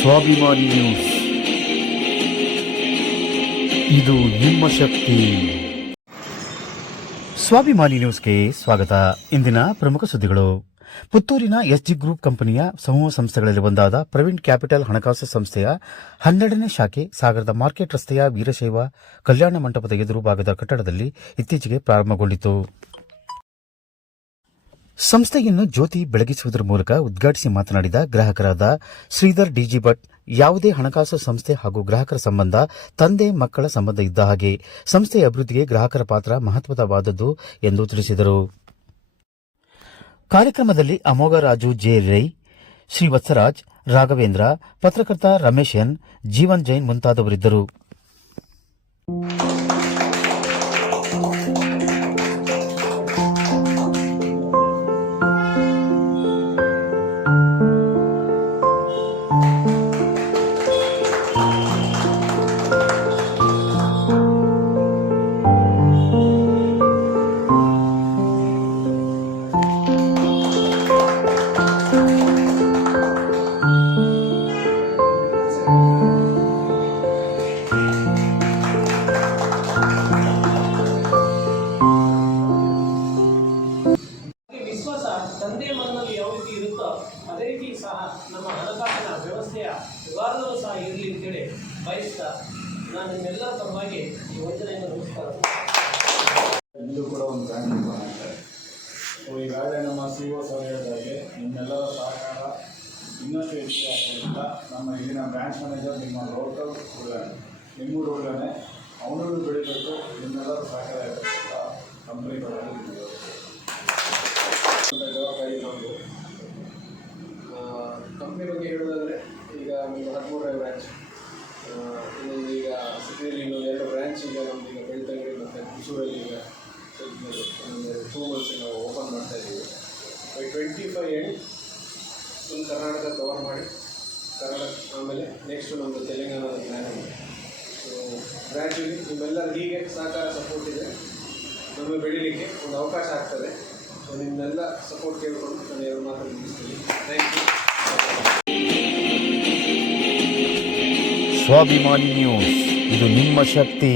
ಸ್ವಾಭಿಮಾನಿ ನ್ಯೂಸ್, ಇದು ನಿಮ್ಮ ಶಕ್ತಿ. ಸ್ವಾಭಿಮಾನಿ ನ್ಯೂಸ್ಗೆ ಸ್ವಾಗತ. ಇಂದಿನ ಪ್ರಮುಖ ಸುದ್ದಿಗಳು. ಪುತ್ತೂರಿನ ಎಸ್ಜಿ ಗ್ರೂಪ್ ಕಂಪನಿಯ ಸಮೂಹ ಸಂಸ್ಥೆಗಳಲ್ಲಿ ಒಂದಾದ ಪ್ರವೀಣ್ ಕ್ಯಾಪಿಟಲ್ ಹಣಕಾಸು ಸಂಸ್ಥೆಯ 12ನೇ ಶಾಖೆ ಸಾಗರದ ಮಾರ್ಕೆಟ್ ರಸ್ತೆಯ ವೀರಶೈವ ಕಲ್ಯಾಣ ಮಂಟಪದ ಎದುರು ಭಾಗದ ಕಟ್ಟಡದಲ್ಲಿ ಇತ್ತೀಚೆಗೆ ಪ್ರಾರಂಭಗೊಂಡಿತು. ಸಂಸ್ಥೆಯನ್ನು ಜ್ಯೋತಿ ಬೆಳಗಿಸುವುದರ ಮೂಲಕ ಉದ್ಘಾಟಿಸಿ ಮಾತನಾಡಿದ ಗ್ರಾಹಕರಾದ ಶ್ರೀಧರ್ ಡಿಜಿ ಭಟ್, ಯಾವುದೇ ಹಣಕಾಸು ಸಂಸ್ಥೆ ಹಾಗೂ ಗ್ರಾಹಕರ ಸಂಬಂಧ ತಂದೆ ಮಕ್ಕಳ ಸಂಬಂಧ ಇದ್ದ ಹಾಗೆ ಸಂಸ್ಥೆಯ ಅಭಿವೃದ್ಧಿಗೆ ಗ್ರಾಹಕರ ಪಾತ್ರ ಮಹತ್ವದವಾದದ್ದು ಎಂದು ತಿಳಿಸಿದರು. ಕಾರ್ಯಕ್ರಮದಲ್ಲಿ ಅಮೋಘ ರಾಜು ಜೆ ರೈ, ಶ್ರೀವತ್ಸರಾಜ್, ರಾಘವೇಂದ್ರ, ಪತ್ರಕರ್ತ ರಮೇಶ್ ಎನ್, ಜೀವನ್ ಜೈನ್ ಮುಂತಾದವರಿದ್ದರು. ವಿಶ್ವಾಸ ತಂದೆ ಮಗನಲ್ಲಿ ಯಾವ ರೀತಿ ಇರುತ್ತೋ ಅದೇ ರೀತಿ ಸಹ ನಮ್ಮ ಹಣಕಾಸಿನ ವ್ಯವಸ್ಥೆಯ ವ್ಯವಹಾರದಲ್ಲೂ ಸಹ ಇರಲಿ ಅಂತೇಳಿ ಬಯಸ್ತಾ ನಾನು ನಿಮ್ಮೆಲ್ಲರ ಪರವಾಗಿ ಈ ವಂದನೆಯನ್ನು ನಮಸ್ಕಾರ. ಇಲ್ಲೂ ಕೂಡ ಒಂದು ಬ್ರ್ಯಾಂಡ್ ನಿರ್ಮಾಣ ಆಗ್ತದೆ. ಸೊ ಈಗಾಗಲೇ ನಮ್ಮ CEO ಸರ್ ಹೇಳಿದಾಗೆ ನಿಮ್ಮೆಲ್ಲರ ಸಹಕಾರ ಇನ್ನಷ್ಟು ಹೆಚ್ಚಿಗೆ ಆಗೋದ್ರಿಂದ ನಮ್ಮ ಇಲ್ಲಿನ ಬ್ರಾಂಚ್ ಮ್ಯಾನೇಜರ್ ನಿಮ್ಮ ಲೋಕಲ್ ಹುಡುಗನೆ, ನಿಮ್ಮ ಹುಡುಗನೆ, ಅವನು ಬೆಳಿಬೇಕು, ನಿಮ್ಮೆಲ್ಲರ ಸಹಕಾರ ಇರಬೇಕಂತ ಕಂಪ್ನಿ ಜವಾಬ್ದಾರಿ ನಮ್ಮದು. ಕಂಪ್ನಿ ಬಗ್ಗೆ ಹೇಳೋದಾದರೆ ಈಗ ಒಂದು 13ನೇ ಬ್ರ್ಯಾಂಚ್, ಇನ್ನೊಂದು ಈಗ ಸಿಟಿಯಲ್ಲಿ ಇನ್ನೊಂದು 2 ಬ್ರ್ಯಾಂಚ್ ಈಗ ನಮ್ದು ಈಗ ಬೆಳ್ತಂಗಡಿ ಮತ್ತು ಮೈಸೂರಲ್ಲಿ ಈಗ ಒಂದು 2 ಮಂತ್ಸ್ ನಾವು ಓಪನ್ ಮಾಡ್ತಾ ಇದ್ದೀವಿ. By 25 end full Karnataka cover ಮಾಡಿ ಆಮೇಲೆ ನೆಕ್ಸ್ಟು ನಮ್ಮದು ತೆಲಂಗಾಣದ ಪ್ಲ್ಯಾನ್ ಇದೆ. ಸೊ ಬ್ರ್ಯಾಂಚಲ್ಲಿ ನಿಮ್ಮೆಲ್ಲರ ಹೀಗೆ ಸಹಕಾರ ಸಪೋರ್ಟ್ ಇದೆ, ನಮಗೆ ಬೆಳೀಲಿಕ್ಕೆ ಒಂದು ಅವಕಾಶ ಆಗ್ತದೆ. ಸೊ ನಿಮ್ಮೆಲ್ಲ ಸಪೋರ್ಟ್ ಕೇಳಿಕೊಂಡು ನಾನು 2 ಮಾತನ್ನು ಮುಗಿಸ್ತೀನಿ. Thank you. ಸ್ವಾಭಿಮಾನಿ ನ್ಯೂಸ್, ಇದು ನಿಮ್ಮ ಶಕ್ತಿ.